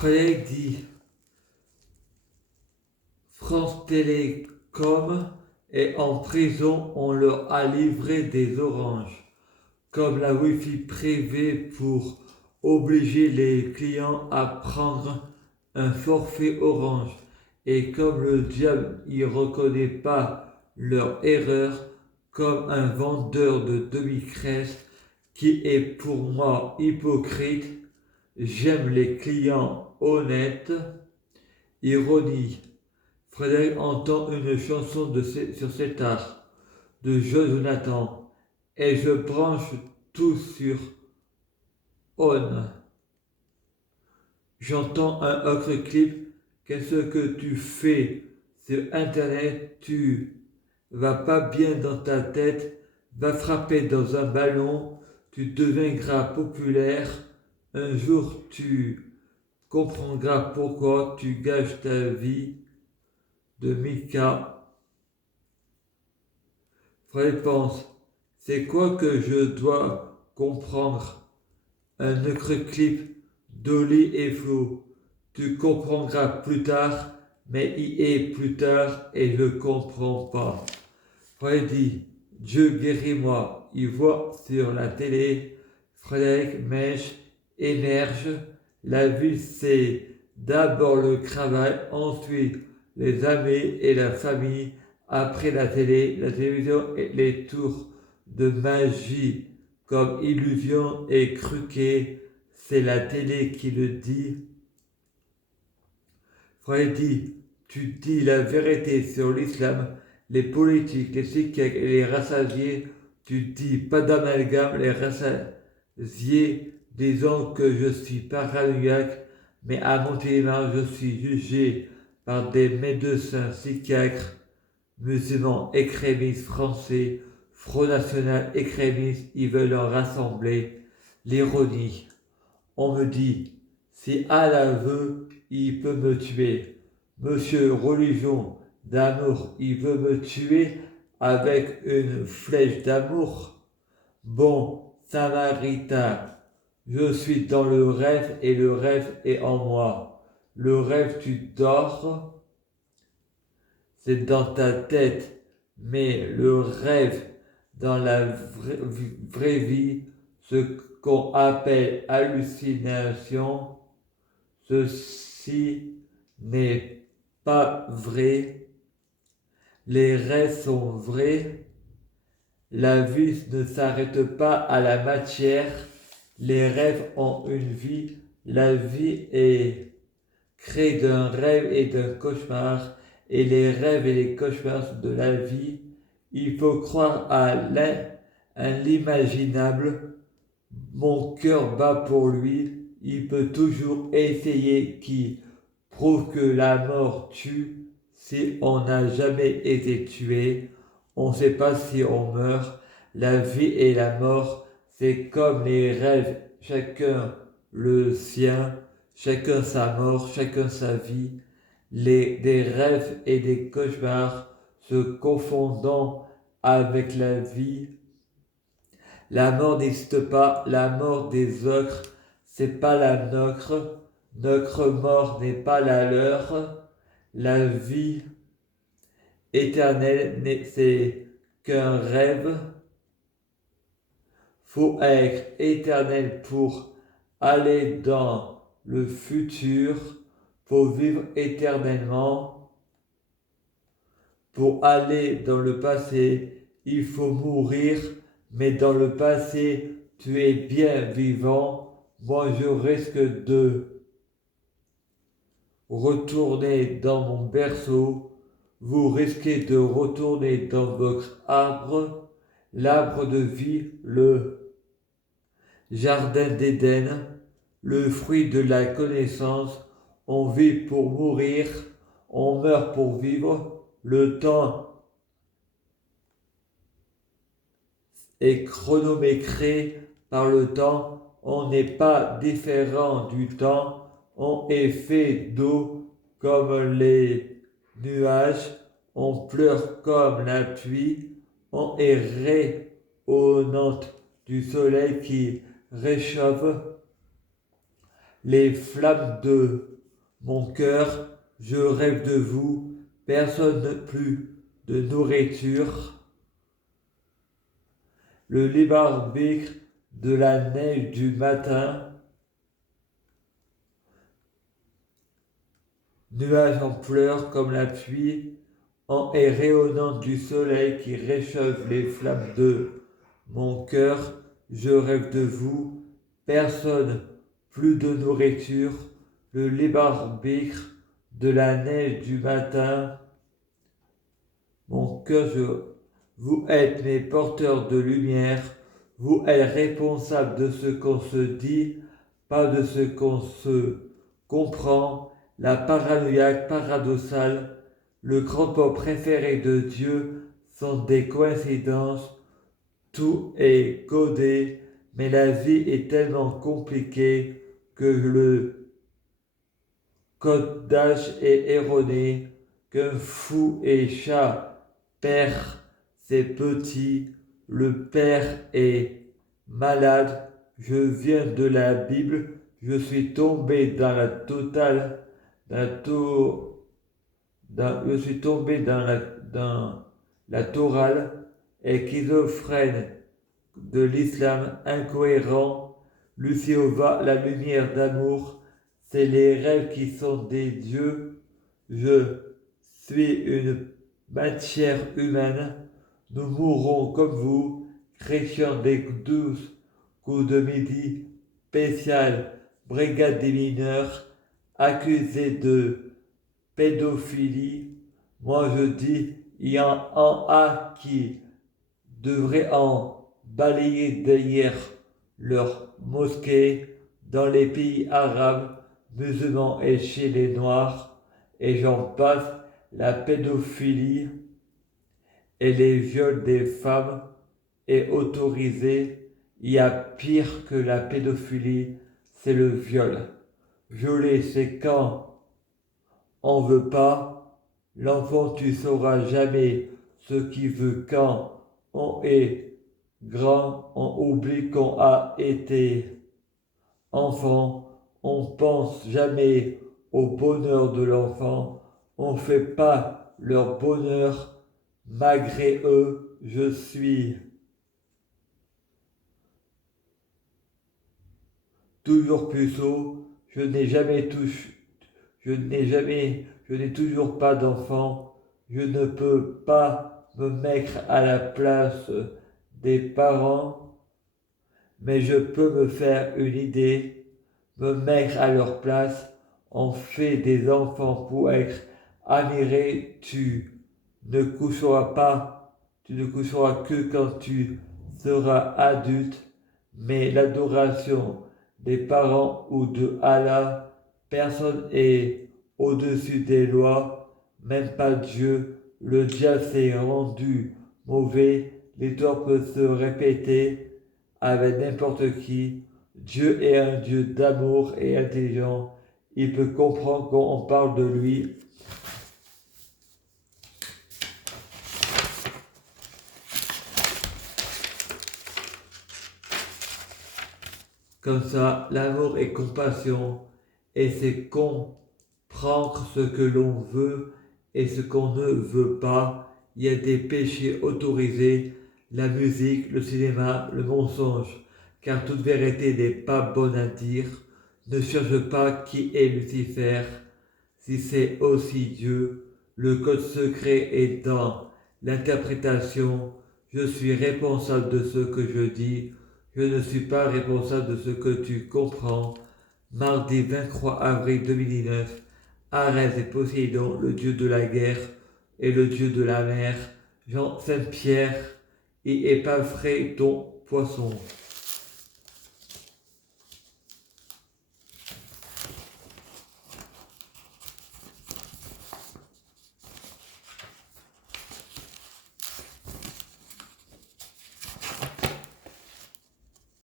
Frédéric dit France Télécom est en prison, on leur a livré des oranges, comme la Wi-Fi privée pour obliger les clients à prendre un forfait orange. Et comme le diable y reconnaît pas leur erreur, comme un vendeur de demi-crèche qui est pour moi hypocrite, j'aime les clients honnêtes. Ironie. Frédéric entend une chanson sur cet art de Jonathan et je branche tout sur On. J'entends un autre clip. Qu'est-ce que tu fais sur Internet? Tu vas pas bien dans ta tête, va frapper dans un ballon, tu deviendras populaire. Un jour tu comprendras pourquoi tu gâches ta vie. De Mika. Fred pense, c'est quoi que je dois comprendre? Un autre clip d'Oli et Flo. Tu comprendras plus tard, mais il est plus tard et je comprends pas. Freddy, Dieu guéris-moi. Il voit sur la télé, Frédéric Mèche émerge. La vie c'est d'abord le travail, ensuite les amis et la famille, après la télé, la télévision et les tours de magie comme illusion et truqué, c'est la télé qui le dit. Freddy, tu dis la vérité sur l'islam, les politiques, les psychiatres et les rassasiés, tu dis pas d'amalgame, les rassasiés, disons que je suis paranoïaque, mais à Montélimar, je suis jugé par des médecins psychiatres, musulmans extrémistes français, Front National extrémistes, ils veulent en rassembler. L'ironie. On me dit, si Allah veut, il peut me tuer. Monsieur Religion d'amour, il veut me tuer avec une flèche d'amour. Bon, Samaritain, je suis dans le rêve et le rêve est en moi. Le rêve, tu dors, c'est dans ta tête, mais le rêve, dans la vraie vie, ce qu'on appelle hallucination, ceci n'est pas vrai. Les rêves sont vrais. La vie ne s'arrête pas à la matière. Les rêves ont une vie. La vie est créée d'un rêve et d'un cauchemar. Et les rêves et les cauchemars de la vie, il faut croire à l'imaginable. Mon cœur bat pour lui. Il peut toujours essayer qui prouve que la mort tue. Si on n'a jamais été tué, on ne sait pas si on meurt. La vie et la mort, c'est comme les rêves, chacun le sien, chacun sa mort, chacun sa vie. Des rêves et des cauchemars se confondant avec la vie. La mort n'existe pas, la mort des autres, c'est pas la nôtre. Notre mort n'est pas la leur. La vie éternelle, c'est qu'un rêve. Faut être éternel pour aller dans le futur, pour vivre éternellement. Pour aller dans le passé, il faut mourir, mais dans le passé, tu es bien vivant. Moi, je risque de retourner dans mon berceau. Vous risquez de retourner dans votre arbre, l'arbre de vie, le jardin d'Éden, le fruit de la connaissance. On vit pour mourir, on meurt pour vivre. Le temps est chronométré par le temps. On n'est pas différent du temps. On est fait d'eau comme les nuages. On pleure comme la pluie. On est rayonnante du soleil qui réchauffe. les flammes de mon cœur, je rêve de vous, personne plus de nourriture. Le libre arbitre de la neige du matin, nuages en pleurs comme la pluie, et rayonnant du soleil qui réchauffe les flammes de mon cœur, je rêve de vous, personne, plus de nourriture, le libre arbitre de la neige du matin, mon cœur, vous êtes mes porteurs de lumière, vous êtes responsables de ce qu'on se dit, pas de ce qu'on se comprend, la paranoïaque paradoxale, le crampon préféré de Dieu sont des coïncidences, tout est codé, mais la vie est tellement compliquée que le codage est erroné, qu'un fou et chat perd ses petits, le père est malade, je viens de la Bible, je suis tombé dans la totale, je suis tombé dans la torale et schizophrène de l'islam incohérent, Luciova, la lumière d'amour, c'est les rêves qui sont des dieux, je suis une matière humaine, nous mourrons comme vous, chrétiens des 12 coups de midi, spécial, brigade des mineurs, accusés de pédophilie. Moi je dis, il y en a qui devraient en balayer derrière leur mosquée dans les pays arabes, musulmans et chez les noirs, et j'en passe, la pédophilie et les viols des femmes est autorisé. Il y a pire que la pédophilie, c'est le viol. Violer, c'est quand on veut pas. L'enfant, tu sauras jamais ce qu'il veut quand on est grand. On oublie qu'on a été enfant. On pense jamais au bonheur de l'enfant. On fait pas leur bonheur. Malgré eux, je suis toujours puceau. Je n'ai toujours pas d'enfant. Je ne peux pas me mettre à la place des parents, mais je peux me faire une idée, me mettre à leur place. On fait des enfants pour être admirés. Tu ne coucheras que quand tu seras adulte, mais l'adoration des parents ou de Allah, personne est au-dessus des lois, même pas Dieu. Le diable s'est rendu mauvais, l'histoire peut se répéter avec n'importe qui. Dieu est un Dieu d'amour et intelligent. Il peut comprendre quand on parle de lui. Comme ça, l'amour et compassion, et c'est comprendre ce que l'on veut et ce qu'on ne veut pas. Il y a des péchés autorisés, la musique, le cinéma, le mensonge, car toute vérité n'est pas bonne à dire. Ne cherche pas qui est Lucifer, si c'est aussi Dieu. Le code secret est dans l'interprétation. Je suis responsable de ce que je dis. Je ne suis pas responsable de ce que tu comprends. Mardi 23 avril 2019, Arès et Poséidon, le dieu de la guerre et le dieu de la mer, Jean Saint-Pierre et Épaphras ton poisson.